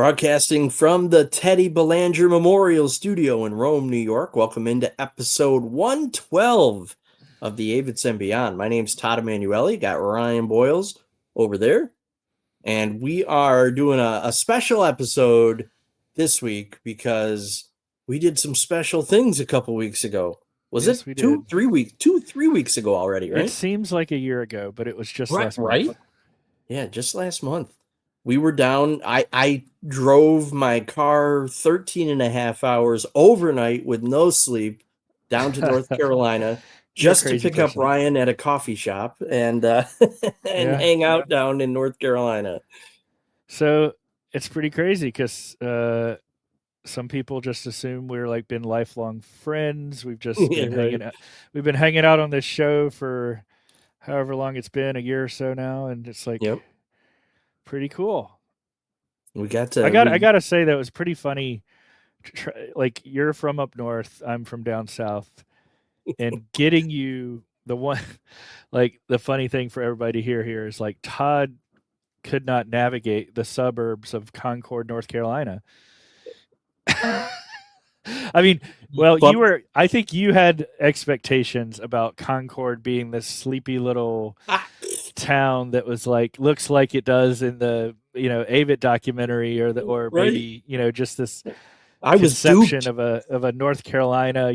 Broadcasting from the Teddy Belanger Memorial Studio in Rome, New York. Welcome into episode 112 of the Avetts and Beyond. My name's Todd Emanuele. Got Ryan Boyles over there. And we are doing a special episode this week because we did some special things a couple weeks ago. Was Yes, it we two, did. 3 weeks, 3 weeks ago already, It right? seems like a year ago, but it was just Right, last right. month. Yeah, just last month. We were down. I drove my car 13 and a half hours overnight with no sleep down to North Carolina You're a just to crazy pick up person. Ryan at a coffee shop and and Yeah. hang out down in North Carolina. So it's pretty crazy because some people just assume we're like been lifelong friends. We've just Yeah, been right. hanging out. We've been hanging out on this show for however long it's been, a year or so now, and it's like Yep. pretty cool. We got I to got I we gotta say that was pretty funny. Like you're from up north, I'm from down south, and getting you the one like the funny thing for everybody to hear here is like Todd could not navigate the suburbs of Concord, North Carolina. I mean, well, but I think you had expectations about Concord being this sleepy little town that was like, looks like it does in the, Avett documentary or right. maybe, just this I was conception duped. of a North Carolina,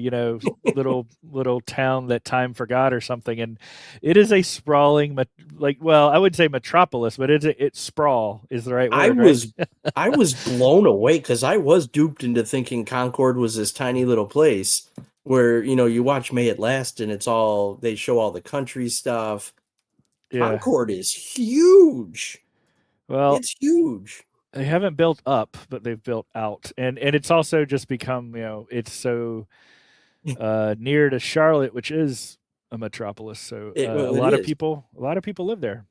little town that time forgot or something. And it is a sprawling, I would say metropolis, but it's sprawl is the right I word, right? was I was blown away because I was duped into thinking Concord was this tiny little place where, you watch May It Last and they show all the country stuff. Yeah. Concord is huge. Well, It's huge. they haven't built up, but they've built out, and it's also just become, it's so near to Charlotte, which is a metropolis. So Well, it is. a lot of people live there.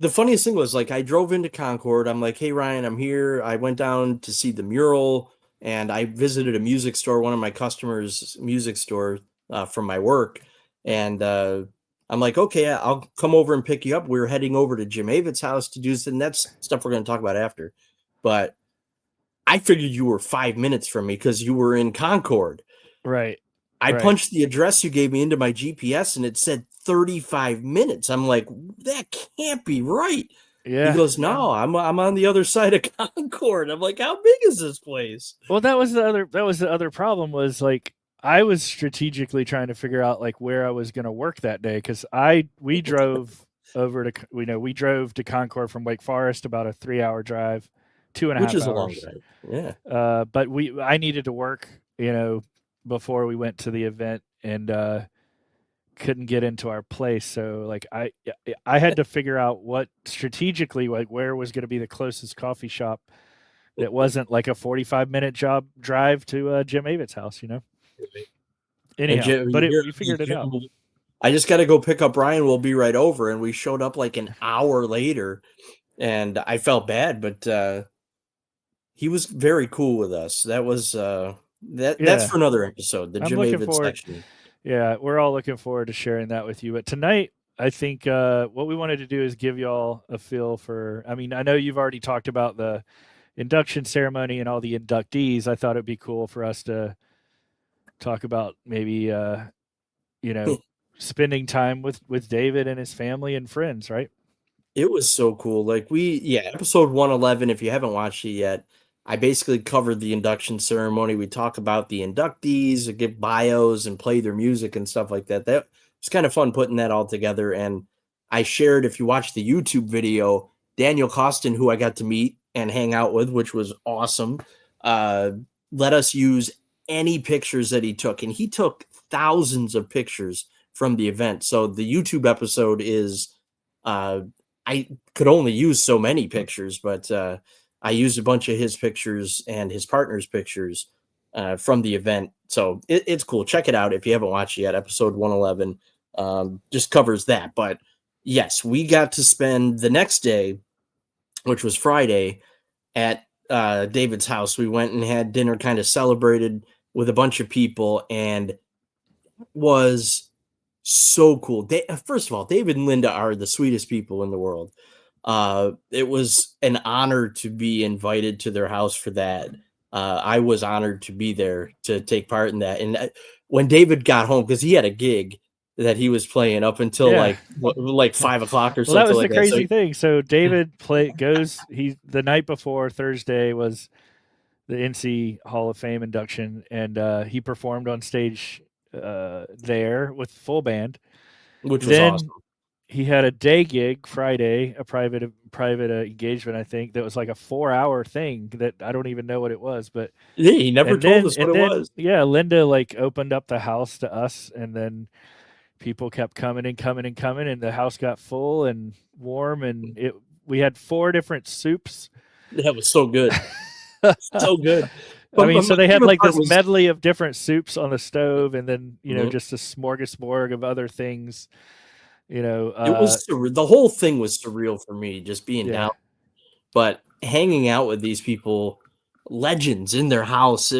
The funniest thing was like I drove into Concord. I'm like, "Hey Ryan, I'm here." I went down to see the mural and I visited a music store, one of my customers' music store from my work. And I'm like, "Okay, I'll come over and pick you up." We were heading over to Jim Avett's house to do this, and that's stuff we're going to talk about after. But I figured you were 5 minutes from me because you were in Concord. Right. I Right. punched the address you gave me into my GPS and it said 35 minutes. I'm like, that can't be right. He Yeah. goes, no, I'm on the other side of Concord. I'm like, how big is this place? Well, that was the other problem was like I was strategically trying to figure out like where I was going to work that day because we drove we drove to Concord from Wake Forest, about a 3 hour drive, two and a Which half is a long hours. drive. Yeah. But I needed to work, before we went to the event, and couldn't get into our place. So like I had to figure out what strategically, like where was going to be the closest coffee shop that wasn't like a 45-minute job drive to Jim Avett's house. And Anyhow, Jim, but we figured it out. I just got to go pick up Ryan. We'll be right over. And we showed up like an hour later and I felt bad, but he was very cool with us. That was that's Yeah, for another episode, the I'm Jim looking Avitt forward. section. Yeah, we're all looking forward to sharing that with you. But tonight, I think what we wanted to do is give y'all a feel for. I mean, I know you've already talked about the induction ceremony and all the inductees. I thought it'd be cool for us to talk about maybe you know spending time with David and his family and friends, right? It was so cool. Like episode 111, if you haven't watched it yet, I basically covered the induction ceremony. We talk about the inductees, give bios and play their music and stuff like that. That was kind of fun putting that all together. And I shared, if you watch the YouTube video, Daniel Coston, who I got to meet and hang out with, which was awesome, uh, let us use any pictures that he took. And he took thousands of pictures from the event. So the YouTube episode is uh I could only use so many pictures, but I used a bunch of his pictures and his partner's pictures from the event. So it's cool. Check it out if you haven't watched it yet. Episode 111 just covers that. But yes, we got to spend the next day, which was Friday, at David's house. We went and had dinner, kind of celebrated with a bunch of people, and was so cool. First of all, David and Linda are the sweetest people in the world. It was an honor to be invited to their house for that. I was honored to be there to take part in that. And when David got home, because he had a gig that he was playing up until Yeah. like 5 o'clock or Well, that something was the like that. So crazy thing. So David goes. He the night before Thursday was the NC Hall of Fame induction, and he performed on stage there with full band. which was Then awesome. he had a day gig Friday, a private engagement, I think, that was like a 4 hour thing that I don't even know what it was, but Yeah, he never told us what and it then was. yeah, Linda like opened up the house to us, and then people kept coming and coming and coming, and the house got full and warm, and it we had four different soups. That was so good, so good. I But mean, my so they had favorite like part this was medley of different soups on the stove, and then Mhm. just a smorgasbord of other things. It was the whole thing was surreal for me, just being Yeah, down. But hanging out with these people, legends in their house,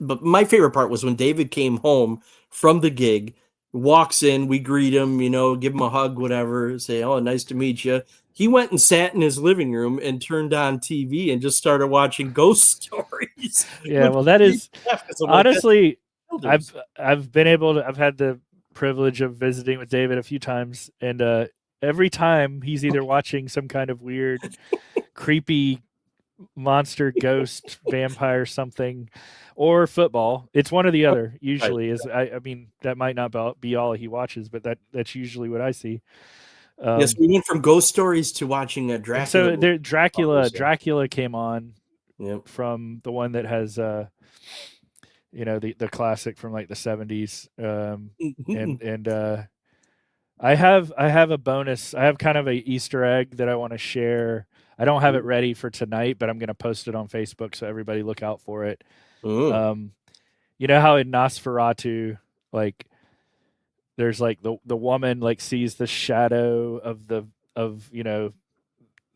but my favorite part was when David came home from the gig, walks in, we greet him, give him a hug, whatever, say, "Oh, nice to meet you." He went and sat in his living room and turned on TV and just started watching ghost stories, yeah. which Well, that made me is laugh 'cause I'm like, "That's honestly, elders." I've had the privilege of visiting with David a few times, and every time he's either watching some kind of weird, creepy monster, ghost, vampire, something, or football. It's one or the other. Right. Usually, is I mean that might not be all he watches, but that's usually what I see. Yes, Um, we went from ghost stories to watching a and Dracula so movie. there, Oh, it was, Dracula came on yep. from the one that has the classic from like the 70s, and I have a bonus. I have kind of a Easter egg that I want to share. I don't have it ready for tonight, but I'm going to post it on Facebook, so everybody look out for it. Mm. um you know how in Nosferatu, like there's like the woman like sees the shadow of the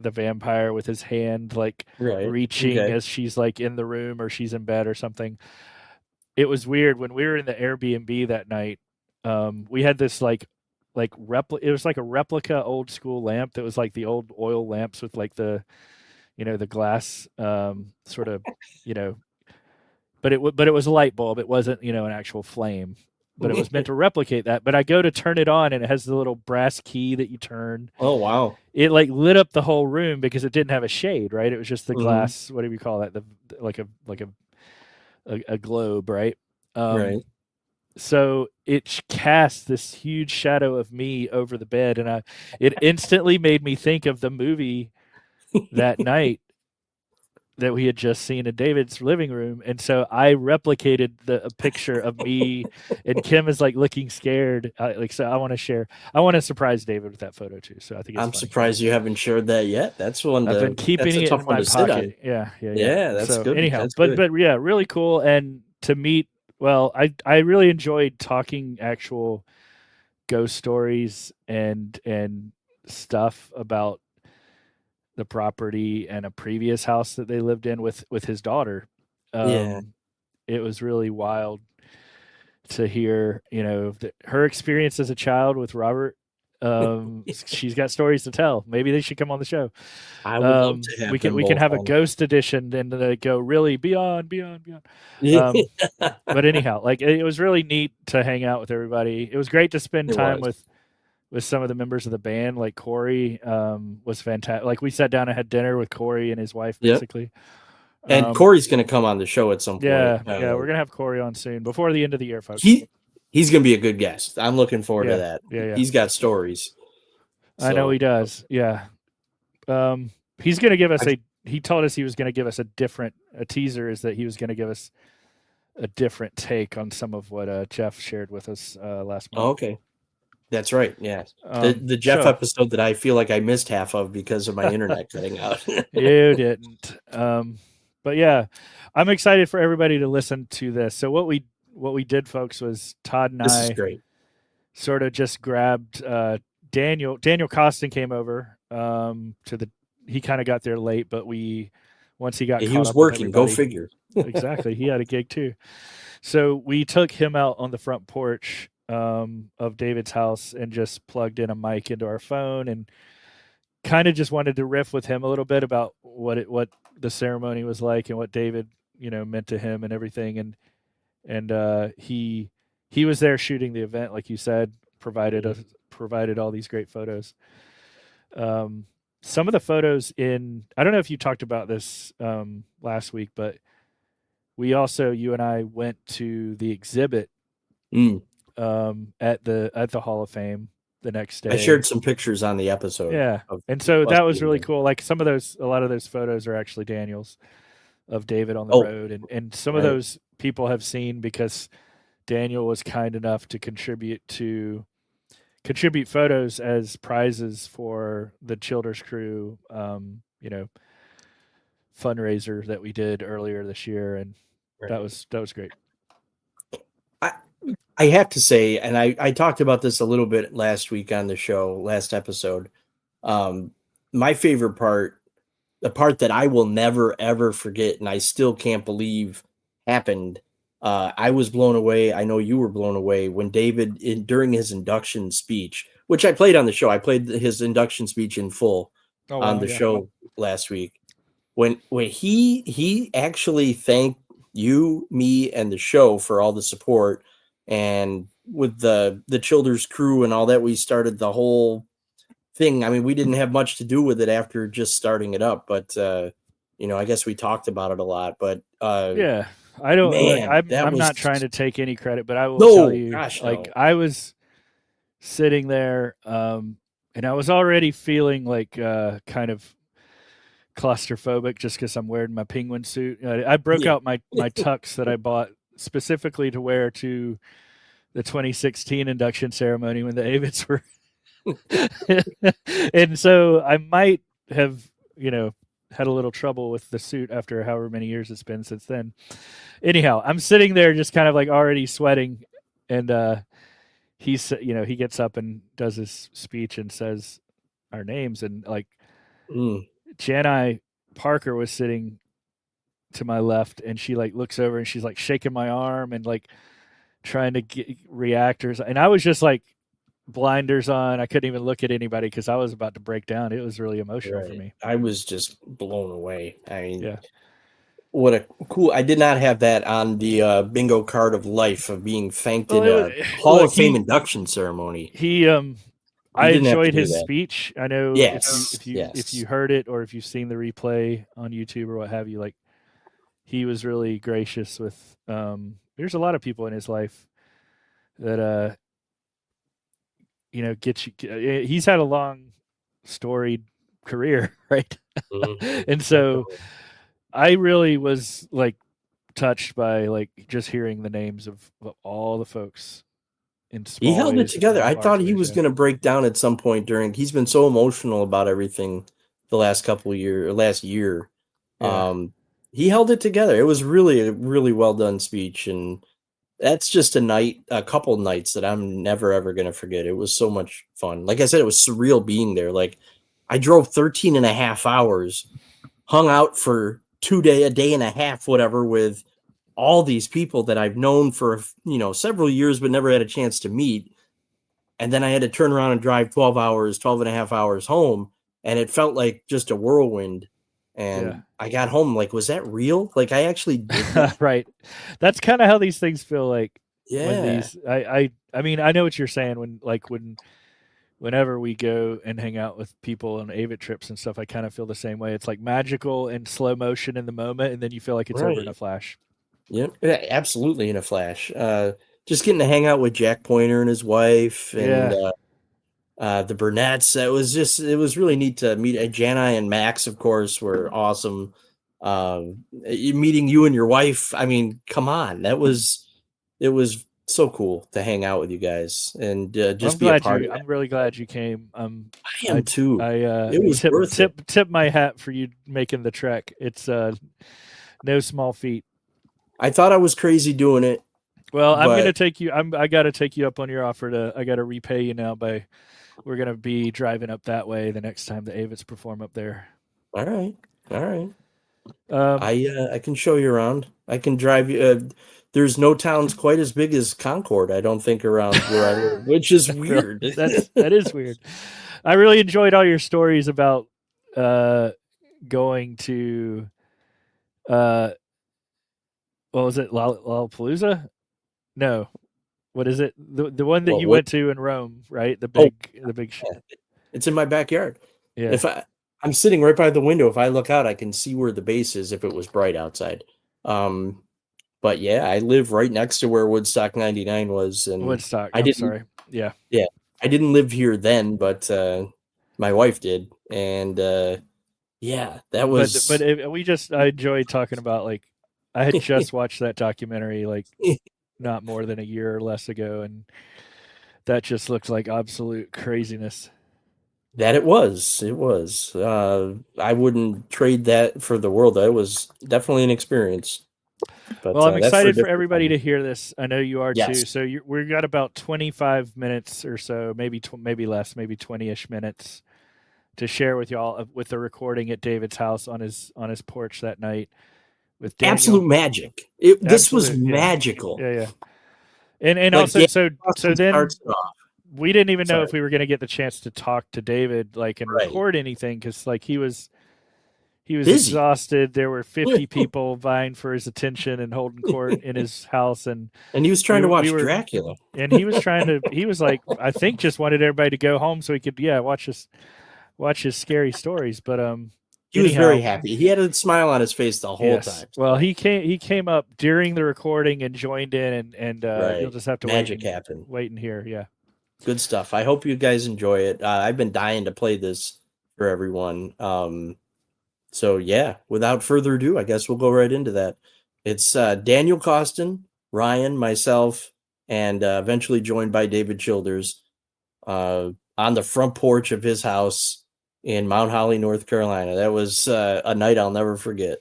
vampire with his hand like Right. reaching Okay. as she's like in the room or she's in bed or something. It was weird when we were in the Airbnb that night. We had this it was like a replica old school lamp that was like the old oil lamps with like the glass, sort of, you know but it was a light bulb. It wasn't an actual flame, but it was meant to replicate that. But I go to turn it on, and it has the little brass key that you turn. Oh, wow. It like lit up the whole room because it didn't have a shade, right? It was just the Mhm. glass. What do you call that? A globe, right? Right. So it cast this huge shadow of me over the bed, and it instantly made me think of the movie that night that we had just seen in David's living room. And so I replicated a picture of me, and Kim is like looking scared. So I want to surprise David with that photo too. So I think it's I'm funny. surprised you haven't shared that yet. I've been That's keeping a it tough in one my to sit on. pocket. Yeah, yeah, yeah. Yeah, that's So good. anyhow, That's good. but yeah, really cool. And to meet, well, I really enjoyed talking actual ghost stories and stuff about the property and a previous house that they lived in with his daughter. Yeah. Um, it was really wild to hear, her experience as a child with Robert. She's got stories to tell. Maybe they should come on the show. I would love to have them We can both have a on. ghost edition and they go really beyond, beyond, beyond. Yeah. Um, but anyhow, like it was really neat to hang out with everybody. It was great to spend It time was. with some of the members of the band. Like Corey, was fantastic. Like we sat down and had dinner with Corey and his wife, Yep. basically. And Um, Corey's gonna come on the show at some point. yeah, we're gonna have Corey on soon before the end of the year, folks. He's gonna be a good guest. I'm looking forward to Yeah, that. yeah. He's got stories. I know So he does. Yeah. He's gonna give us I've, a. He told us he was gonna give us a teaser is that he was gonna give us a different take on some of what Jeff shared with us last month. oh, okay. That's right. Yeah. The Jeff So episode that I feel like I missed half of because of my internet cutting out. you didn't. But yeah, I'm excited for everybody to listen to this. So what we did, folks, was Todd and This is I great. sort of just grabbed Daniel Coston came over to the. He kind of got there late, but once he got Yeah, he caught was up with working. Go everybody, figure. exactly, he had a gig too. So we took him out on the front porch of David's house and just plugged in a mic into our phone and kind of just wanted to riff with him a little bit about what the ceremony was like and what David, meant to him and everything. And he was there shooting the event, like you said, provided all these great photos. Some of the photos I don't know if you talked about this last week, but you and I went to the exhibit Mm. at the Hall of Fame the next day. I shared some pictures on the episode. Yeah, and so that was really cool. Like a lot of those photos are actually Daniel's of David on the road, and some of those people have seen because Daniel was kind enough to contribute photos as prizes for the Childers Crew, fundraiser that we did earlier this year, and that was great. I have to say, and I talked about this a little bit last week on the show, last episode. My favorite part, the part that I will never ever forget, and I still can't believe happened. I was blown away. I know you were blown away when David, during his induction speech, which I played on the show, I played his induction speech in full on the show last week. When he actually thanked you, me, and the show for all the support, and with the Childers Crew and all that, we started the whole thing. I mean, we didn't have much to do with it after just starting it up, but I guess we talked about it a lot. But yeah, I don't. Man, I'm not trying to take any credit, but I will tell you, I was sitting there, and I was already feeling like kind of claustrophobic just because I'm wearing my penguin suit. I broke out my tux that I bought specifically to wear to the 2016 induction ceremony when the Avetts were. And so I might have, had a little trouble with the suit after however many years it's been since then. Anyhow, I'm sitting there just kind of like already sweating, and he gets up and does his speech and says our names, and like Janai Parker was sitting to my left, and she like looks over and she's like shaking my arm and like trying to get reactors, and I was just like blinders on. I couldn't even look at anybody because I was about to break down. It was really emotional for me. I was just blown away. I mean, what a cool! I did not have that on the bingo card of life of being thanked in a Hall of Fame induction ceremony. I enjoyed his speech. I know if you heard it or if you've seen the replay on YouTube or what have you, like he was really gracious with. There's a lot of people in his life that get you. He's had a long, storied career, right? And so I really was like touched by like just hearing the names of all the folks. He held it together. I thought he was going to break down at some point he's been so emotional about everything the last last year. He held it together. It was really a really well done speech. And that's just a couple nights that I'm never, ever going to forget. It was so much fun. Like I said, it was surreal being there. Like I drove 13 and a half hours, hung out for a day and a half, whatever, with all these people that I've known for, several years, but never had a chance to meet. And then I had to turn around and drive 12 and a half hours home. And it felt like just a whirlwind. And I got home, like, was that real? Like, I actually did that. Right. That's kind of how these things feel like. Yeah. I mean, I know what you're saying whenever we go and hang out with people on Avetts trips and stuff, I kind of feel the same way. It's like magical and slow motion in the moment, and then you feel like it's over in a flash. Yep, absolutely in a flash. Just getting to hang out with Jack Pointer and his wife and the Burnett's. It was really neat to meet. Janai and Max, of course, were awesome. Meeting you and your wife. I mean, come on, it was so cool to hang out with you guys and just be a part of it. I'm really glad you came. I am too. It was worth it. Tip my hat for you making the trek. It's no small feat. I thought I was crazy doing it. Well, I'm going to take you. I got to take you up on your offer I got to repay you now we're going to be driving up that way the next time the Avetts perform up there. All right. I can show you around. I can drive you. There's no towns quite as big as Concord, I don't think, around where I live, which is weird. That is weird. I really enjoyed all your stories about uh, going to uh, what was it, Lollapalooza? No, what is it? The one that you What? went to in Rome, right? Oh, The big yeah, it's in my backyard. yeah. If I'm sitting right by the window, if I look out, I can see where the base is if it was bright outside. Um, but yeah, I live right next to where Woodstock 99 was, and Woodstock. I I'm didn't, sorry. Yeah, yeah, I didn't live here then, but my wife did, and yeah, that but was I enjoyed talking about like I had just watched that documentary like not more than a year or less ago, and that just looked like absolute craziness. that it was. It was. I wouldn't trade that for the world. That was definitely an experience, but Well, I'm that's for a excited for different everybody time. to hear this. I know you are Yes, too. So we've got about 25 minutes or so, maybe less, maybe 20ish minutes to share with y'all with the recording at David's house on his porch that night with absolute Daniel. magic. This was Absolute, yeah, magical. yeah. And Like also Daniel so Coston then starts it off. we didn't even know Sorry, if we were going to get the chance to talk to David like and right? record anything because like he was Busy, exhausted. There were 50 and people vying for his attention and holding court in his house, and he was trying to we watch were Dracula. and he was trying to he was like I think just wanted everybody to go home so he could watch his scary stories. But He was very anyhow, happy. He had a smile on his face the whole yes. time. Well, So, he came up during the recording and joined in, and you'll right, just have to magic happened. wait and hear. Yeah. Good stuff. I hope you guys enjoy it. I've been dying to play this for everyone. So yeah, without further ado, I guess we'll go right into that. It's Daniel Coston, Ryan, myself, and eventually joined by David Childers on the front porch of his house in Mount Holly, North Carolina. That was a night I'll never forget.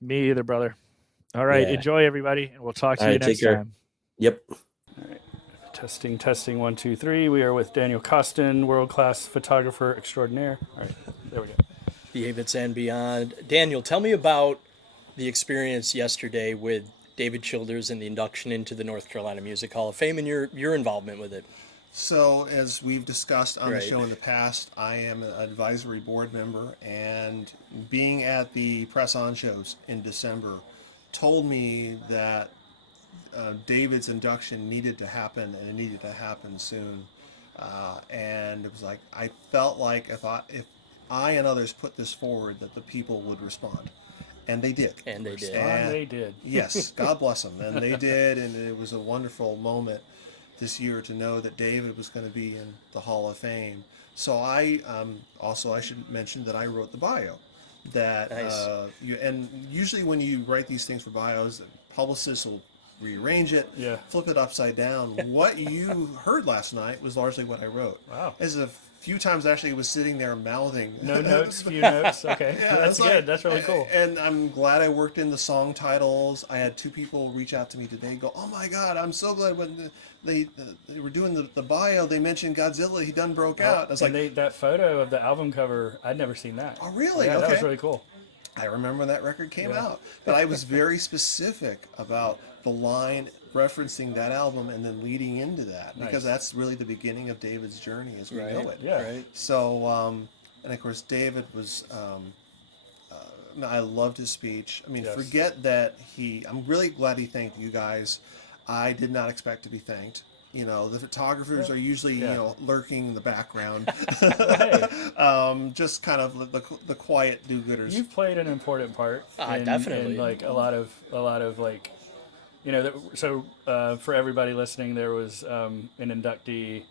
Me either, brother. All right, Yeah. enjoy everybody, and we'll talk All to you right. Take next care. time. Yep. All right. Testing, testing, 1, 2, 3. We are with Daniel Coston, world class photographer extraordinaire. All right, there we go. The Avetts and beyond. Daniel, tell me about the experience yesterday with David Childers and the induction into the North Carolina Music Hall of Fame and your involvement with it. So, as we've discussed on the Right. show in the past, I am an advisory board member, and being at the press on shows in December told me that David's induction needed to happen, and it needed to happen soon. And it was like I felt like if I and others put this forward, that the people would respond, and they did. And they did. And They did. yes, God bless them, and they did, and it was a wonderful moment this year to know that David was going to be in the Hall of Fame. So I also I should mention that I wrote the bio. That Nice. and usually when you write these things for bios, publicists will rearrange it, Yeah. flip it upside down. What you heard last night was largely what I wrote. Wow. As a few times actually was sitting there mouthing. No notes, few notes. Okay. Yeah, That's it's like- good. That's really cool. And I'm glad I worked in the song titles. I had two people reach out to me today and go, "Oh my God, I'm so glad when they were doing the bio, they mentioned Godzilla. He done broke out." I was like, That photo of the album cover, I'd never seen that. "Oh really? Yeah, Okay." that was really cool. I remember when that record came Yeah. out, but I was very specific about the line referencing that album and then leading into that because Nice. that's really the beginning of David's journey as we Right. know it. Yeah. Right. So, and of course, David was. I loved his speech. I mean, Yes. forget that I'm really glad he thanked you guys. I did not expect to be thanked. You know, the photographers are usually, Yeah. lurking in the background. Right. Just kind of the quiet do-gooders. You've played an important part. Definitely. In like a lot of like, for everybody listening, there was an inductee,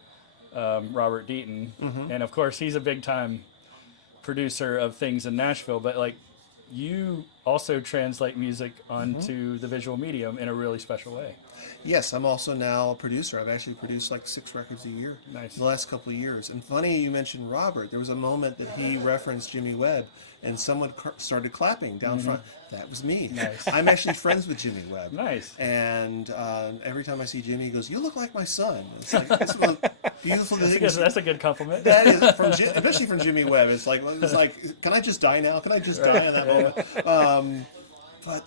Robert Deaton, and of course he's a big time producer of things in Nashville. But like, you also translate music onto the visual medium in a really special way. Yes, I'm also now a producer. I've actually produced like 6 records a year Nice. the last couple of years. And funny you mentioned Robert. There was a moment that he referenced Jimmy Webb, and someone started clapping down front. That was me. Nice. I'm actually friends with Jimmy Webb. Nice. And every time I see Jimmy, he goes, "You look like my son." It's like it's one of the beautiful things. That's a good compliment. That is especially from Jimmy Webb. It's like, can I just die now? Can I just die in that moment? But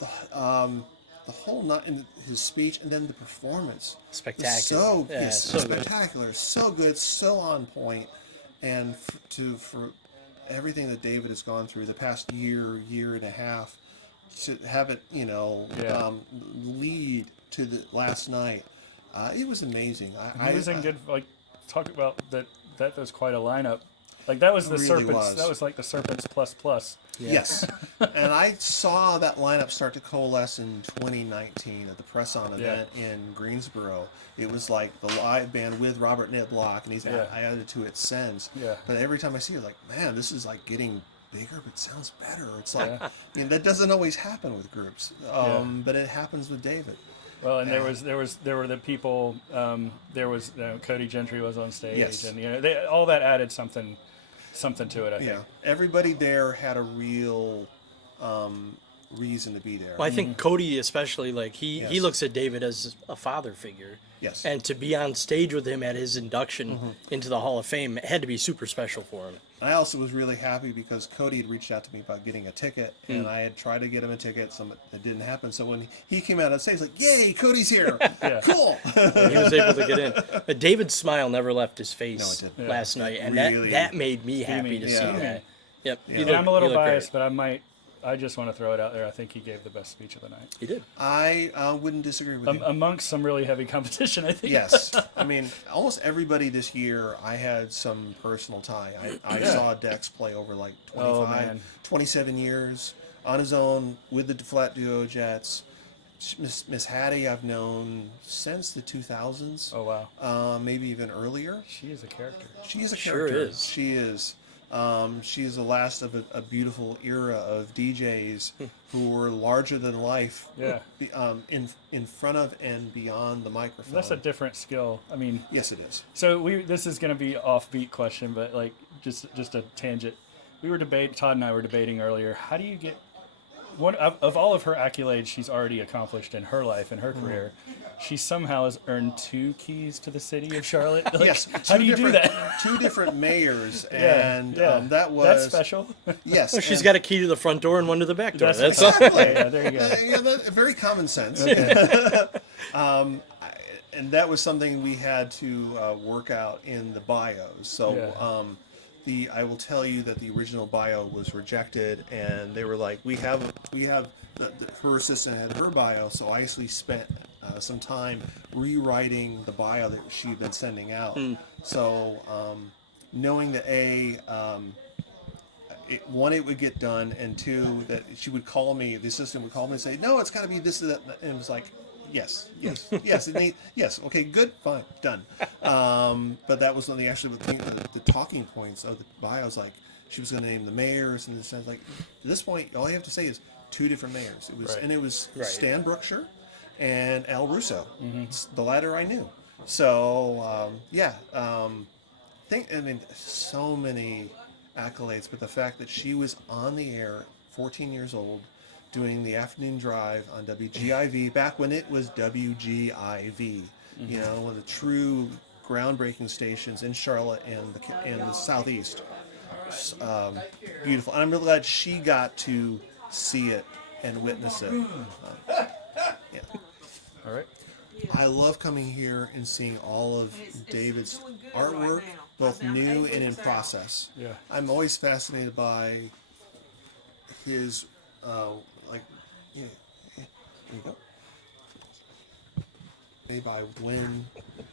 the whole night in his speech and then the performance, Spectacular. so Yeah, it's so good. spectacular, so good, so on point. and for everything that David has gone through the past year and a half, to have it, lead to the last night, it was amazing. He was in good. Like, talk about that. That was quite a lineup. Like, that was the Really Serpents. was. That was like the Serpents plus. Yes, and I saw that lineup start to coalesce in 2019 at the press-on event in Greensboro. It was like the live band with Robert Niblock, and he's added to it since. Yeah. But every time I see it, like, man, this is like getting bigger, but sounds better. It's like, that doesn't always happen with groups, but it happens with David. Well, and there were the people. There was Cody Gentry was on stage, and all that added something to it. I think. Everybody there had a real reason to be there. Well, I think Cody especially, like he looks at David as a father figure. Yes. And to be on stage with him at his induction into the Hall of Fame had to be super special for him. I also was really happy because Cody had reached out to me about getting a ticket, and I had tried to get him a ticket, so that didn't happen. So when he came out on stage, like, "Yay, Cody's here! Cool!" He was able to get in. But David's smile never left his face last night, and Really that made me happy to see that. Yep. Yeah. I'm a little biased, but I just want to throw it out there. I think he gave the best speech of the night. He did. I wouldn't disagree with you. Amongst some really heavy competition, I think. Yes. I mean, almost everybody this year, I had some personal tie. I saw Dex play over like 27 years on his own with the Flat Duo Jets. Miss Hattie I've known since the 2000s. Oh, wow. Maybe even earlier. She is a character. She is a Sure character. is. She is. She is the last of a beautiful era of DJs who were larger than life. Yeah. In front of and beyond the microphone. That's a different skill. I mean. Yes, it is. So this is going to be offbeat question, but like just a tangent. Todd and I were debating earlier. How do you get one of all of her accolades she's already accomplished in her life and her career? She somehow has earned 2 keys to the city of Charlotte. Like, Yes. How do you do that? 2 different mayors, and that was That's special. Yes. Well, she's got a key to the front door and one to the back door. That's exactly. Yeah, there you go. Very common sense. And that was something we had to work out in the bios. So I will tell you that the original bio was rejected, and they were like, we have her assistant had her bio, so I actually spent some time rewriting the bio that she'd been sending out. So knowing that one, it would get done, and 2, that she would call me, the assistant would call me and say, "No, it's got to be this and that," and it was like, yes, okay, good, fine, done. But that was when the talking points of the bio was like, she was going to name the mayors, and it sounds like, at this point, all you have to say is 2 different mayors. It was, and it was Stan Brookshire and Al Russo. The latter I knew. So so many accolades, but the fact that she was on the air, 14 years old, doing the afternoon drive on WGIV back when it was WGIV, one of the true groundbreaking stations in Charlotte and the Southeast. Beautiful, and I'm really glad she got to see it and witness it. All right. I love coming here and seeing all of David's artwork, both new and in process. Yeah. I'm always fascinated by his, here you go. By when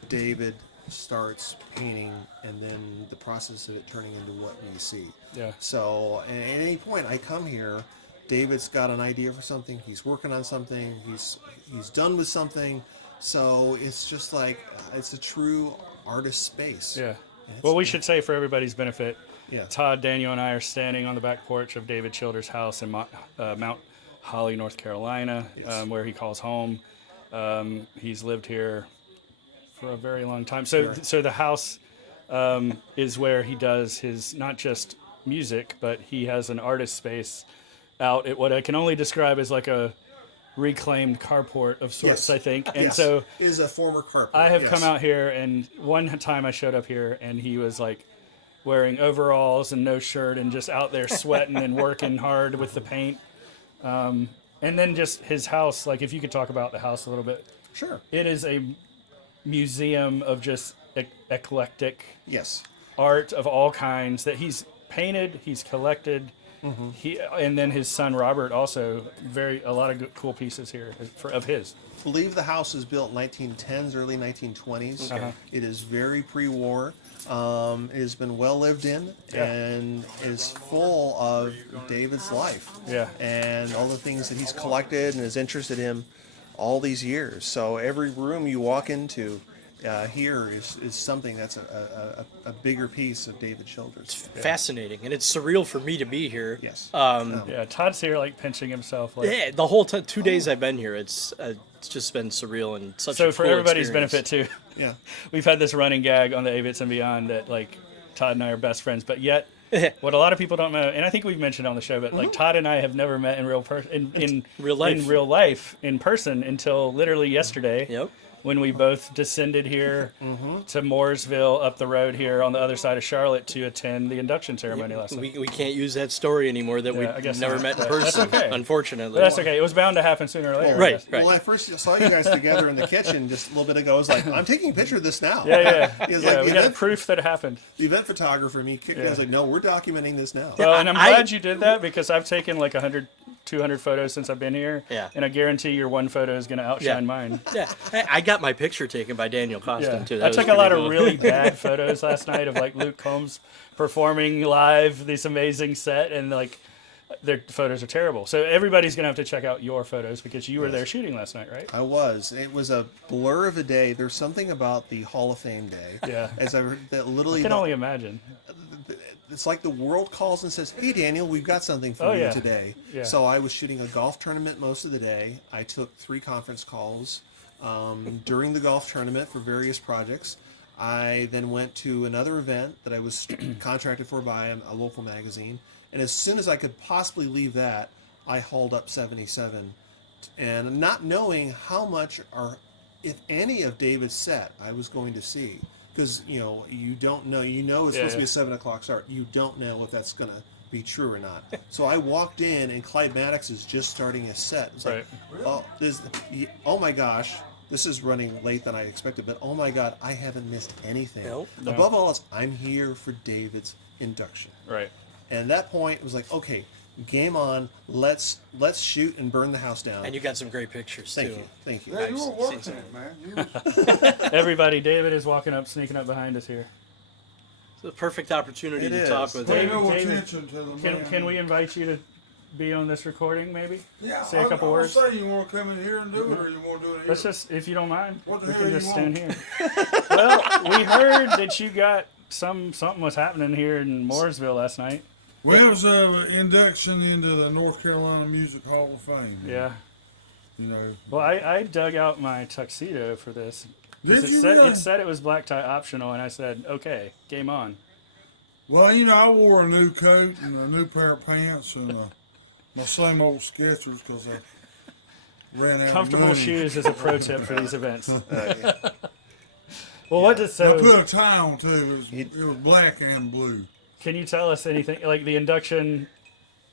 David starts painting and then the process of it turning into what we see. Yeah. So at any point I come here, David's got an idea for something, he's working on something, he's done with something. So it's just like, it's a true artist space. Yeah. Well, we should say for everybody's benefit, Yeah. Todd, Daniel, and I are standing on the back porch of David Childers' house in Mount Holly, North Carolina, where he calls home. He's lived here for a very long time. So the house is where he does his, not just music, but he has an artist space out at what I can only describe as like a reclaimed carport of sorts, I think. And so is a former carport. I have come out here, and one time I showed up here and he was like wearing overalls and no shirt and just out there sweating and working hard with the paint. And then just his house, like if you could talk about the house a little bit. Sure. It is a museum of just eclectic. Yes. art of all kinds that he's painted, he's collected. And then his son Robert also a lot of good, cool pieces here of his. I believe the house is built 1910s, early 1920s. It is very pre-war. It has been well lived in and is full of David's life. Yeah. And all the things that he's collected and is interested in all these years. So every room you walk into here is something that's a bigger piece of David Childers. Fascinating, and it's surreal for me to be here. Yes. Yeah, Todd's here like pinching himself. Like, Yeah, the whole 2 days I've been here, it's just been surreal and such a so cool for everybody's experience. benefit too, Yeah. we've had this running gag on the Avetts and Beyond that like Todd and I are best friends, but yet what a lot of people don't know, and I think we've mentioned on the show, but like Todd and I have never met in real life. in real life in person until literally yesterday. Yep. When we both descended here to Mooresville up the road here on the other side of Charlotte to attend the induction ceremony last night. We can't use that story anymore that I guess we never not. met in That's person, okay. unfortunately. But that's okay. It was bound to happen sooner or later. I Right, guess. right. Well, I first saw you guys together in the kitchen just a little bit ago. I was like, I'm taking a picture of this now. Yeah. He was Yeah, like, we got proof that it happened. the event photographer, me kicked I was like, no, we're documenting this now. Well, and I'm I- glad you did that because I've taken like 100, 200 photos since I've been here. Yeah. And I guarantee your one photo is going to outshine Yeah. mine. Yeah, I got my picture taken by Daniel Coston too. That I was took a pretty lot cool. of really bad photos last night of like Luke Combs performing live this amazing set, and like their photos are terrible. So everybody's gonna have to check out your photos because you were there shooting last night, right? I was. It was a blur of a day. There's something about the Hall of Fame day. Yeah. As I heard that literally, I can only imagine. it's like the world calls and says, "Hey, Daniel, we've got something for Oh, you yeah. today." Yeah. So I was shooting a golf tournament most of the day. I took 3 conference calls during the golf tournament for various projects. I then went to another event that I was contracted for by a local magazine. And as soon as I could possibly leave that, I hauled up 77. And not knowing how much or if any of David's set I was going to see. Because, you don't know. You know it's supposed to be a 7 o'clock start. You don't know if that's going to be true or not. So I walked in, and Clyde Maddox is just starting his set. It's like, oh my gosh. This is running late than I expected, but oh my God, I haven't missed anything. Nope. No. Above all else, I'm here for David's induction. Right. And at that point, it was like, okay, game on. Let's shoot and burn the house down. And you got some great pictures Thank too. you, thank you. Yeah, you were working it, man. You was, Everybody, David is sneaking up behind us here. It's a perfect opportunity It to is. talk with pay him. no David, attention to the man. Can we invite you to be on this recording, maybe? Yeah, say a couple words? Say you want to come in here and do it, or you want to do it here? Let's just, if you don't mind, What the we hell can you just want? stand here. Well, we heard that you got something was happening here in Mooresville last night. Well, it was an induction into the North Carolina Music Hall of Fame. Yeah. You know. Well, I dug out my tuxedo for this. 'Cause Did it you said, really? it said it was black tie optional, and I said, okay, game on. Well, I wore a new coat and a new pair of pants and my same old Skechers because I ran out Comfortable of money. shoes is a pro tip for these events. Well, Yeah. what does I so? put a tie on too. It was black and blue. Can you tell us anything? Like the induction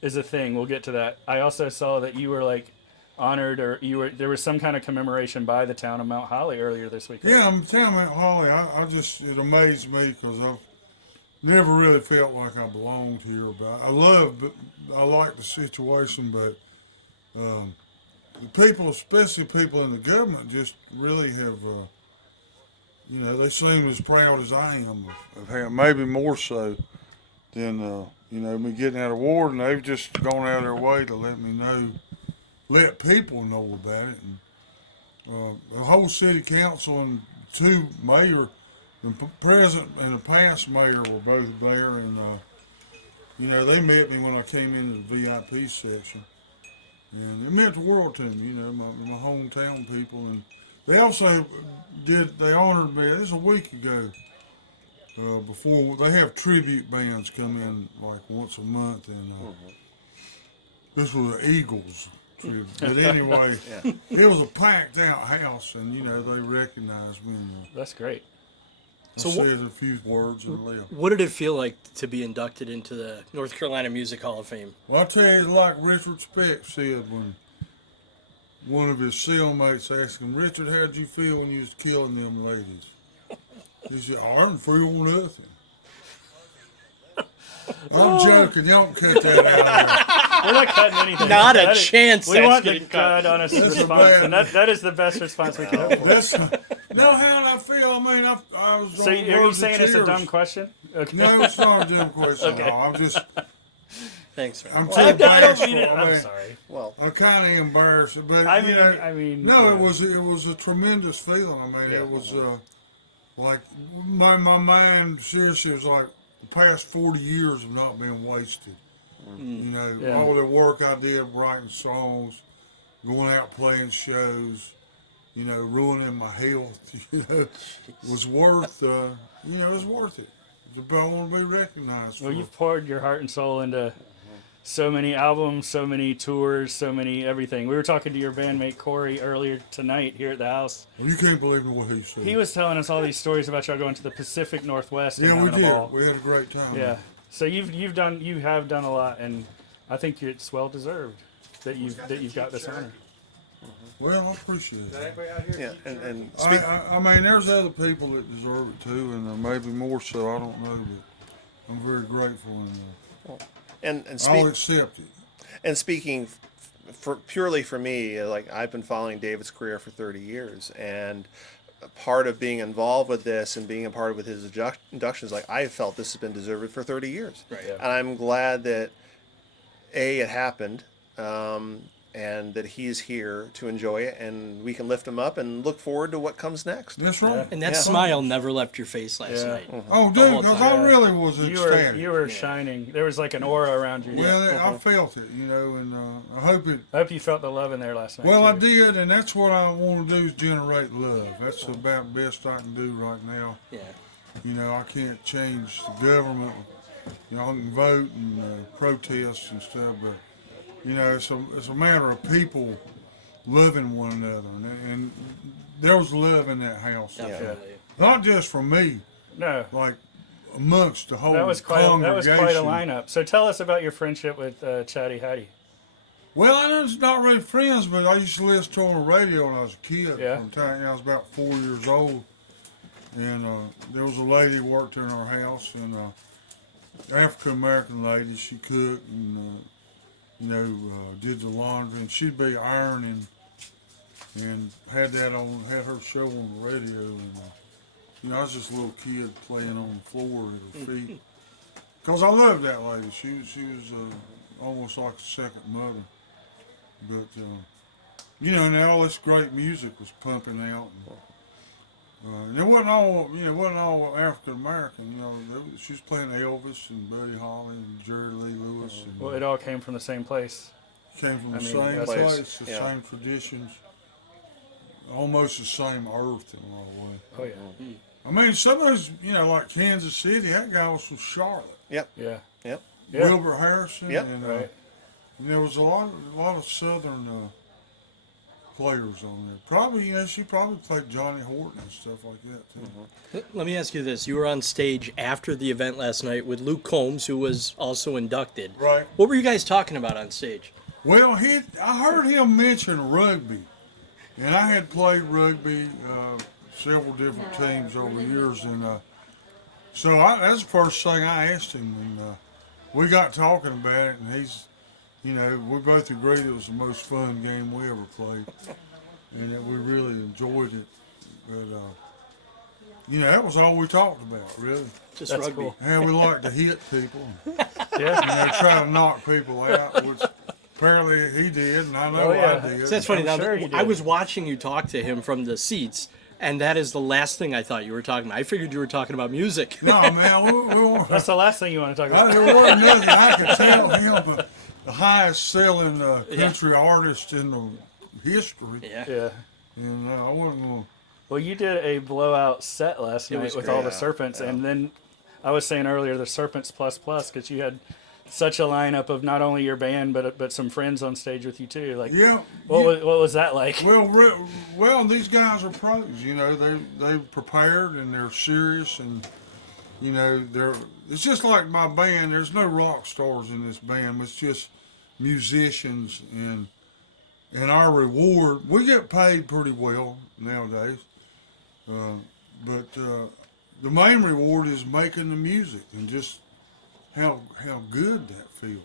is a thing. We'll get to that. I also saw that you were like honored, or there was some kind of commemoration by the town of Mount Holly earlier this week. right? Yeah, I'm telling you, Holly, it amazed me because I've never really felt like I belonged here. But I like the situation, but the people, especially people in the government, just really have, they seem as proud as I am of how, maybe more so than, me getting out of ward, and they've just gone out of their way to let people know about it. And the whole city council and 2 mayor, the present and the past mayor were both there, and they met me when I came into the VIP section, and it meant the world to me. My hometown people, and they also they honored me. This was a week ago. Before they have tribute bands come in like once a month, and this was the Eagles. But anyway, it was a packed out house, and they recognized me. And, That's great. I So said a few words and left. What did it feel like to be inducted into the North Carolina Music Hall of Fame? Well, I tell you, it's like Richard Speck said when one of his cellmates asked him, "Richard, how'd you feel when you was killing them ladies?" He said, "I didn't feel nothing." I'm joking. You don't cut that out. We're not cutting anything. Not a That is- chance We that's want the getting cut. God honest That's a response, bad- and that is the best response we can hope for. That's no, how I feel. I mean, I was. So on are you verge of saying it's a tears. dumb question? Okay. No, it's not a dumb question. Okay. No, I'm just. Thanks, man. I'm too I don't bashful. mean it. I I'm mean, sorry. Well, I'm kind of embarrassed, but I you mean, know, no, yeah. it was a tremendous feeling. I mean, Yeah. it was like my mind seriously was like the past 40 years have not been wasted. You know, Yeah. all the work I did writing songs, going out playing shows, you know, ruining my health, you know, was worth it was worth it. I want to be recognized. Well, for you've poured your heart and soul into so many albums, so many tours, so many everything. We were talking to your bandmate Corey earlier tonight here at the house. Well, you can't believe what he said. He was telling us all these stories about y'all going to the Pacific Northwest and Yeah, we having a did. ball. We had a great time. Yeah. So you have done a lot, and I think it's well deserved that you've got this honor. Well, I appreciate it. yeah, and I mean, there's other people that deserve it too, and maybe more so. I don't know, but I'm very grateful, and and I'll accept it. And speaking for purely for me, like I've been following David's career for 30 years, and a part of being involved with this and being a part of his inductions, like I felt this has been deserved for 30 years, Right. Yeah. and I'm glad that it happened, and that he's here to enjoy it, and we can lift him up and look forward to what comes next. That's right. And that Yeah. smile never left your face last Yeah. night. Oh, The dude, whole because time. I really was You were ecstatic. shining. There was like an aura around you. Well, I felt it, you know, and I hope it. I hope you felt the love in there last night. Well, I too. did, and that's what I want to do is generate love. That's about the best I can do right now. Yeah. You know, I can't change the government. You know, I can vote and protest and stuff, but you know, it's a matter of people loving one another, and there was love in that house. Definitely. Not just from me, No, like amongst the whole that was quite a congregation. lineup. So tell us about your friendship with Chatty Hattie. Well, I was not really friends, but I used to listen to her on the radio when I was a kid. Yeah. From the time I was about 4 years old, and there was a lady who worked in our house, and African American lady. She cooked and did the laundry, and she'd be ironing, and had her show on the radio, and I was just a little kid playing on the floor at her feet, cause I loved that lady. She was almost like a second mother, but and all this great music was pumping out. And it wasn't all African American. She was playing Elvis and Buddy Holly and Jerry Lee Lewis. And Well, it all came from the same place. came from the I mean, same that's- place, the yeah. same traditions, almost the same earth in a lot of ways. Oh yeah, I mean, some of those, like Kansas City, that guy was from Charlotte. yeah, Yep. yeah. Wilbur Harrison. Yep. And, Right. and there was a lot of Southern players on there. Probably, she probably played Johnny Horton and stuff like that too. Let me ask you this. You were on stage after the event last night with Luke Combs, who was also inducted. Right. What were you guys talking about on stage? Well, I heard him mention rugby, and I had played rugby several different teams over the years, and so that's the first thing I asked him, and we got talking about it, and he's, we both agreed it was the most fun game we ever played, and that we really enjoyed it, but that was all we talked about, really. Just That's rugby. cool. How we like to hit people, Yeah. try to knock people out, which apparently he did, and I know Oh, yeah. I did. So that's funny. I'm Now, sure you I did. was watching you talk to him from the seats, and that is the last thing I thought you were talking about. I figured you were talking about music. No, man, That's the last thing you want to talk about. there wasn't nothing I could tell him, the highest selling country artist in the history. Yeah. Yeah. And I wasn't going Well, you did a blowout set last It night was with great. all the Serpents, and then I was saying earlier the Serpents plus because you had such a lineup of not only your band but some friends on stage with you too. Like, Yeah. what was that like? Well, these guys are pros. They prepared and they're serious, and it's just like my band. There's no rock stars in this band. It's just musicians, and our reward. We get paid pretty well nowadays, but the main reward is making the music and just how good that feels.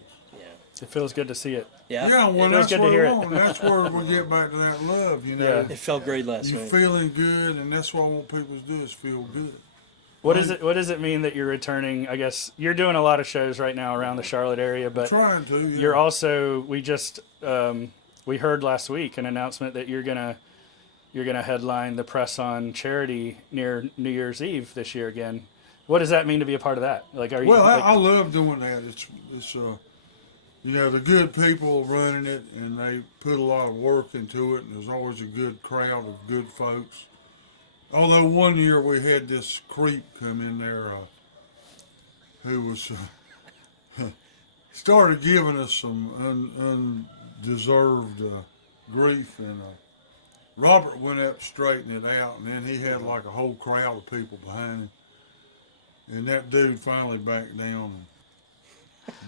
It feels good to see it. Yeah. Yeah, well, feels that's good to what hear we it. want. That's where we get back to that love, you know. Yeah. It felt great last You night. feeling good, and that's what I want people to do is feel good. What does it mean that you're returning? I guess you're doing a lot of shows right now around the Charlotte area, but Trying to, yeah. you're also we just we heard last week an announcement that you're gonna headline the Press On charity near New Year's Eve this year again. What does that mean to be a part of that? Like, are you? Well, like, I love doing that. It's you know, the good people running it, and they put a lot of work into it, and there's always a good crowd of good folks. Although one year we had this creep come in there who was started giving us some undeserved grief, and Robert went up to straighten it out, and then he had like a whole crowd of people behind him, and that dude finally backed down.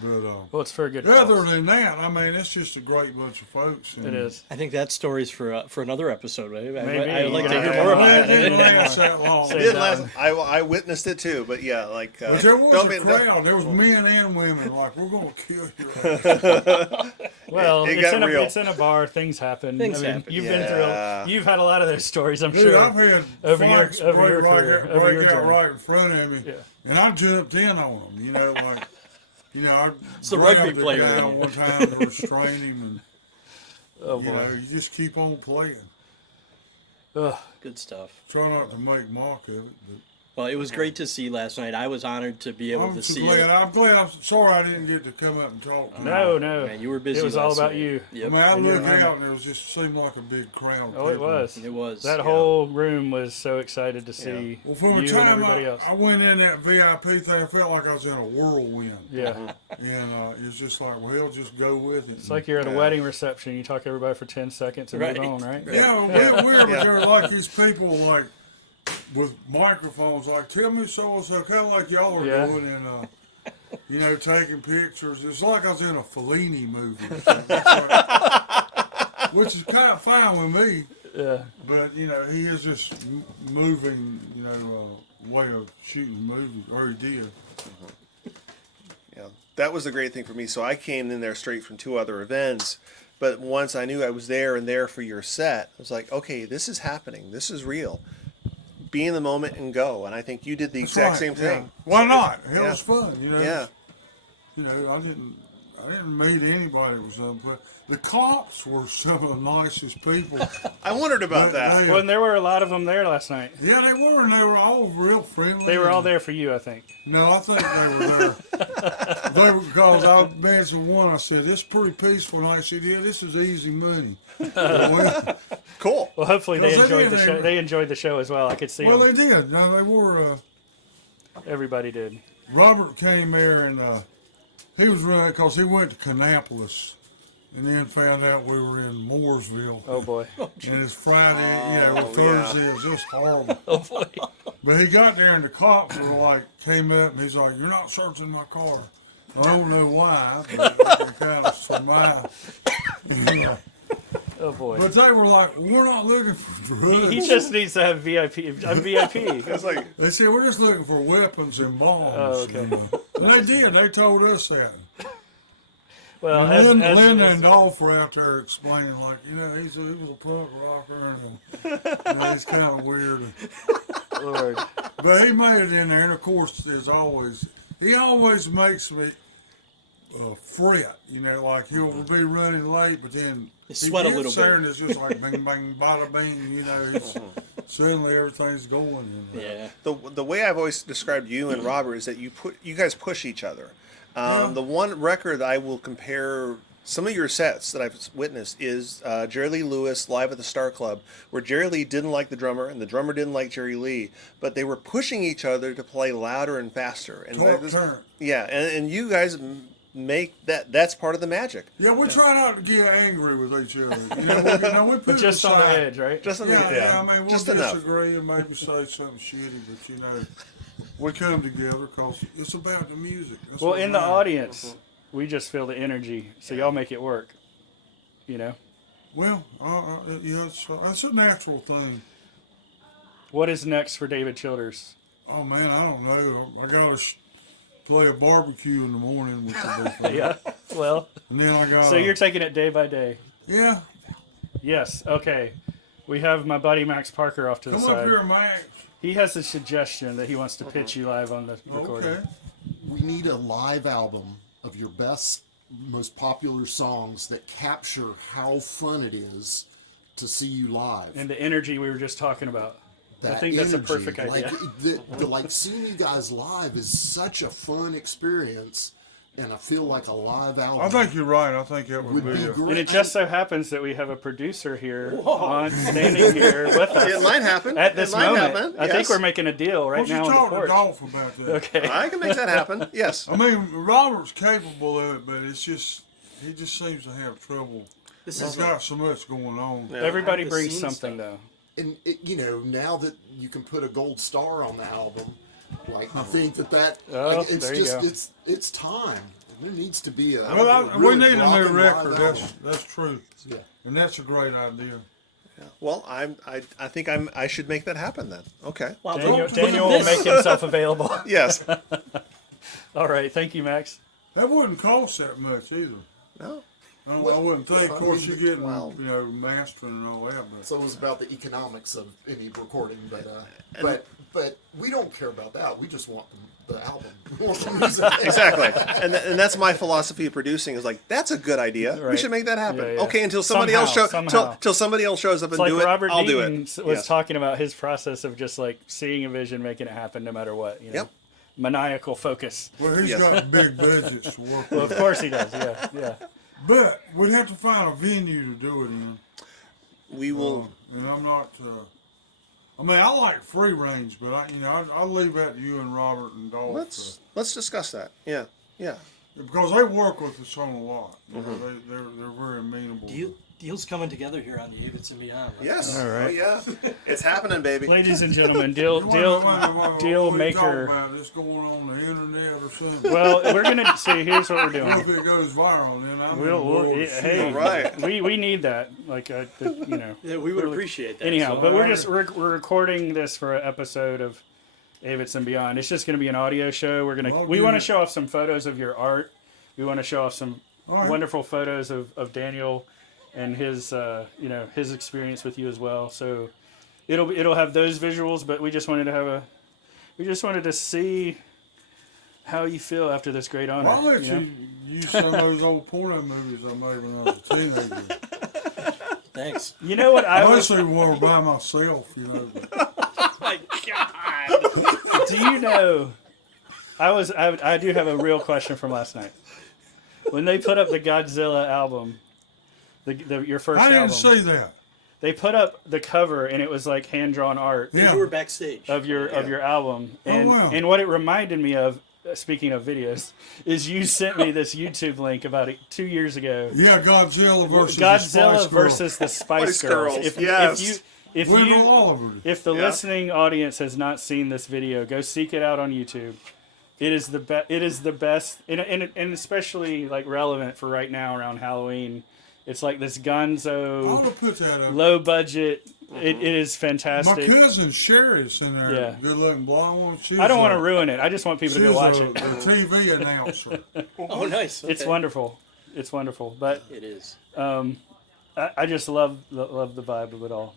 But well, it's for a good other cause. than that, I mean, it's just a great bunch of folks. And It is. I think that story's for another episode, right? Maybe. I'd like to Yeah. hear more Well, about it it. didn't last that long. Say It did that last. one. I witnessed it too, but yeah, like But there was don't a be- crowd. There was men and women like, we're going to kill you. Well, It it's got in a real. it's in a bar. Things happen. Things I mean, happen. you've Yeah. been through. You've had a lot of those stories, I'm Dude, sure. I've had over your- fights over break your right career, out, over break your out journey. right in front of me, Yeah. and I jumped in on them. You know, like, you know, I It's the grabbed rugby player guy in you. one time to restrain him, and Oh you boy. know, you just keep on playing. Ugh. Good stuff. Try not to make mock of it, but. Well, it was great to see last night. I was honored to be able I'm to so see glad. it. I'm glad. I'm sorry I didn't get to come up and talk. To No, you. no. Man, you were busy. It was all last about night. you. I Yep. mean, I And you looked remember. out and it was just seemed like a big crowd. Of Oh, it people. was. It was. That yeah. whole room was so excited to see Well, from you the and time everybody else. I went in that VIP thing, I felt like I was in a whirlwind. Yeah. And it's just like, well, just go with it. It's like you're at a wedding reception. You talk to everybody for 10 seconds and Right. move on, right? Yeah, we're but they're like these people like with microphones, like tell me so and so, kind of like y'all are Yeah. doing, and you know, taking pictures. It's like I was in a Fellini movie, or something. It's like- which is kind of fine with me. Yeah. But you know, he is just moving, you know, way of shooting movies, or he did. Yeah, that was the great thing for me. So I came in there straight from 2 other events, but once I knew I was there and there for your set, I was like, okay, this is happening. This is real. Be in the moment and go. And I think you did the That's exact right, same yeah. thing. Why So not? Hell, yeah. it's fun, you know. Yeah. You know, I didn't meet anybody that was unpleasant. The cops were some of the nicest people. I wondered about that. Well, and there were a lot of them there last night. Yeah, they were, and they were all real friendly. They were all and- there for you, I think. No, I think they were there. They were, because I mentioned one. I said, "This is pretty peaceful." And I said, "Yeah, this is easy money." well, Cool. Well, hopefully they Because they enjoyed the did, show. they- They enjoyed the show as well. I could see them. they did. No, they were. Everybody did. Robert came there, and he was running because he went to Kannapolis, and then found out we were in Mooresville. Oh boy. And it's Friday, you know, Oh, Thursday. It was just horrible. Oh boy. But he got there, and the cops were like, came up, and he's like, "You're not searching my car." I don't know why, but they kind of surmised. Yeah. Oh boy. But they were like, "We're not looking for drugs." He just needs to have VIP. I'm VIP. It's like, They said, "We're just looking for weapons and bombs." Oh, okay. you know. And they did. They told us that. Well, And as, Linda as, and Dolph were out there explaining, like, you know, he was a punk rocker, and you know, he's kind of weird. Lord. But he made it in there, and of course, as always, he always makes me fret. You know, like he'll be running late, but then he Sweat a gets little there bit. and it's just like bing, bang, bada, bing. You know, it's, suddenly everything's going. You know? Yeah. the way I've always described you and Robert is that you guys push each other. Yeah. The one record that I will compare some of your sets that I've witnessed is Jerry Lee Lewis live at the Star Club, where Jerry Lee didn't like the drummer and the drummer didn't like Jerry Lee, but they were pushing each other to play louder and faster. And Talk turn. yeah, and you guys make that's part of the magic. Yeah, we try not to get angry with each other. We put But it just on the aside. edge, right? Just in Yeah, the, yeah, I mean, we'll just enough. disagree and maybe say something shitty, but you know, we come together because it's about the music. That's Well, what in the matters. audience, we just feel the energy, so y'all make it work. You know. Well, yeah, it's a natural thing. What is next for David Childers? Oh man, I don't know. I got a play a barbecue in the morning, which will be fun. Yeah. Well, And then I got. so you're taking it day by day. Yeah. Yes. Okay. We have my buddy Max Parker off to the Come side. up here, Max. He has a suggestion that he wants to pitch you live on the recording. Okay. We need a live album of your best, most popular songs that capture how fun it is to see you live. And the energy we were just talking about. I think that's a perfect idea. Like seeing you guys live is such a fun experience, and I feel like a live album. I think you're right. I think that would would be be. great. And it just so happens that we have a producer here standing here with us. It might happen. At this it might moment, happen. I think yes. we're making a deal right Why don't now you on talk the to porch. Dolph about that? Okay. I can make that happen. Yes. I mean, Robert's capable of it, but it's just he just seems to have trouble. He's got so much going on. Everybody Behind the brings scenes something stuff. though. And now that you can put a gold star on the album, like I think that Oh, like, it's there you just go. it's time. There needs to be a. Well, we really need a new rocking live record. album. That's true, Yeah. and that's a great idea. Well, I think I should make that happen then. Okay. Wow, Daniel will make himself available. Yes. All right. Thank you, Max. That wouldn't cost that much either. No. I wouldn't think. Of course, you're getting well- mastering and all that, but So it was about the economics of any recording, but we don't care about that. We just want the album. We want the music. Exactly. And that's my philosophy of producing is like that's a good idea. We Right. should make that happen. Yeah, yeah. Okay, until somebody else Somehow. till somebody else shows up It's and like do it. Robert I'll do Deaton it. was Yes. talking about his process of just like seeing a vision, making it happen no matter what. You know? Yep. Maniacal focus. well, he's Yes. got big budgets to work Well, with. of course he does. Yeah. Yeah. But we'd have to find a venue to do it in. We will. And I'm not. I mean, I like free range, but I'll leave that to you and Robert and Dolph. Let's discuss that. Yeah. Yeah. Because they work with us on a lot. Mm-hmm. They're very amenable. Deals coming together here on the Avetts and Beyond. Right? Yes. All right. Oh, yeah. It's happening, baby. Ladies and gentlemen, deal What are you talking maker. about? This going on the internet or something? Well, we're gonna see. Here's what we're What if doing. it goes viral? Then I'm Hey, All right. we need that. Like, Yeah, we would appreciate that. Anyhow, So, but we're recording this for an episode of Avetts and Beyond. It's just going to be an audio show. We want to show off some photos of your art. We want to show off some wonderful photos of Daniel and his his experience with you as well. So it'll have those visuals, but we just wanted to see how you feel after this great honor. I'll let you know? you use some of those old porno movies I made when I was a teenager. Thanks. You know what I I was? mostly want to by myself, My God. Do you know? I do have a real question from last night. When they put up the Godzilla album, your first I didn't album, see that. they put up the cover and it was like hand drawn art Yeah. You were backstage. of your album, and wow. and what it reminded me of. Speaking of videos, is you sent me this YouTube link about 2 years ago. Yeah, Godzilla versus the Spice Godzilla Girls. versus the Spice Spice Girls. Girls, yes. Wendell Oliver. If the listening audience has not seen this video, go seek it out on YouTube. It is the best. It is the best, and especially like relevant for right now around Halloween. It's like this I gonzo, ought to put that up. low budget. It is My fantastic. cousin Sherry's in there. Yeah. Good looking blonde one. I don't want to ruin it. I just want people to go watch the it. TV announcer. Oh, nice. It's Okay. wonderful. It's wonderful. But It is. I just love the vibe of it all.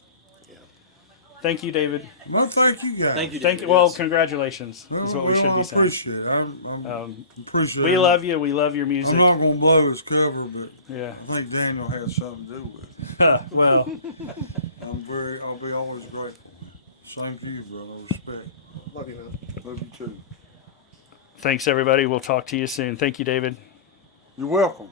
Thank you, David. Well, thank you guys. Thank you. Thank you. David. Well, Yes. congratulations is what we should be I saying. appreciate it. I'm appreciate We it. love you. We love your I'm music. not going to blow his cover, but Yeah. I think Daniel has something to do with it. Well, I'll be always grateful. Same to you, brother. Respect. Love you, man. Love you too. thanks everybody. We'll talk to you soon. Thank you, David. You're welcome.